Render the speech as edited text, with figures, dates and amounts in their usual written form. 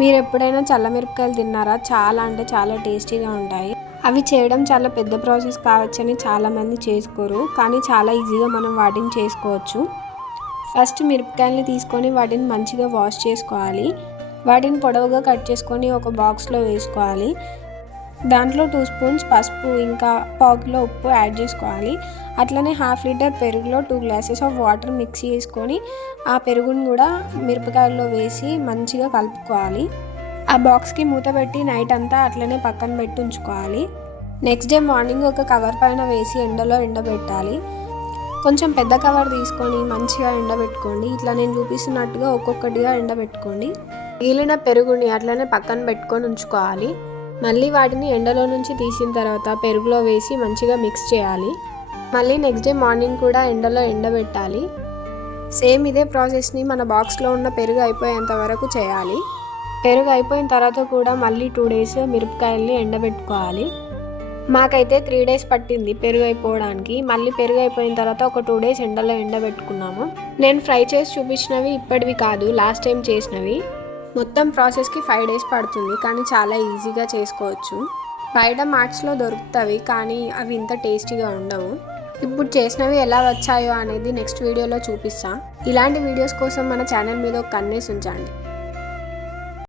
మీరు ఎప్పుడైనా చల్లమిరపకాయలు తిన్నారా? చాలా అంటే చాలా టేస్టీగా ఉంటాయి. అవి చేయడం చాలా పెద్ద ప్రాసెస్ కావచ్చని చాలామంది చేసుకోరు, కానీ చాలా ఈజీగా మనం వాటిని చేసుకోవచ్చు. ఫస్ట్ మిరపకాయలని తీసుకొని వాటిని మంచిగా వాష్ చేసుకోవాలి. వాటిని పొడవుగా కట్ చేసుకొని ఒక బాక్స్లో వేసుకోవాలి. దాంట్లో 2 స్పూన్స్ పసుపు ఇంకా పావు కిలో ఉప్పు యాడ్ చేసుకోవాలి. అట్లనే హాఫ్ లీటర్ పెరుగులో 2 గ్లాసెస్ ఆఫ్ వాటర్ మిక్స్ చేసుకొని ఆ పెరుగును కూడా మిరపకాయల్లో వేసి మంచిగా కలుపుకోవాలి. ఆ బాక్స్కి మూత పెట్టి నైట్ అంతా అట్లనే పక్కన పెట్టి ఉంచుకోవాలి. నెక్స్ట్ డే మార్నింగ్ ఒక కవర్ పైన వేసి ఎండలో ఎండబెట్టాలి. కొంచెం పెద్ద కవర్ తీసుకొని మంచిగా ఎండబెట్టుకోండి. ఇట్లా నేను చూపిస్తున్నట్టుగా ఒక్కొక్కటిగా ఎండబెట్టుకోండి. మిగిలిన పెరుగుని అట్లనే పక్కన పెట్టుకొని ఉంచుకోవాలి. మళ్ళీ వాటిని ఎండలో నుంచి తీసిన తర్వాత పెరుగులో వేసి మంచిగా మిక్స్ చేయాలి. మళ్ళీ నెక్స్ట్ డే మార్నింగ్ కూడా ఎండలో ఎండబెట్టాలి. సేమ్ ఇదే ప్రాసెస్ని మన బాక్స్లో ఉన్న పెరుగు అయిపోయేంత వరకు చేయాలి. పెరుగు అయిపోయిన తర్వాత కూడా మళ్ళీ 2 డేస్ మిరపకాయల్ని ఎండబెట్టుకోవాలి. మాకైతే 3 డేస్ పట్టింది పెరుగు అయిపోవడానికి. మళ్ళీ పెరుగు అయిపోయిన తర్వాత ఒక 2 డేస్ ఎండలో ఎండబెట్టుకున్నాము. నేను ఫ్రై చేసి చూపించినవి ఇప్పటివి కాదు, లాస్ట్ టైం చేసినవి. మొత్తం ప్రాసెస్కి 5 డేస్ పడుతుంది, కానీ చాలా ఈజీగా చేసుకోవచ్చు. బయట మార్ట్స్లో దొరుకుతాయి, కానీ అవి ఇంత టేస్టీగా ఉండవు. ఇప్పుడు చేసినవి ఎలా వచ్చాయో అనేది నెక్స్ట్ వీడియోలో చూపిస్తాను. ఇలాంటి వీడియోస్ కోసం మన ఛానల్ మీద ఒక కన్నేసి ఉంచండి.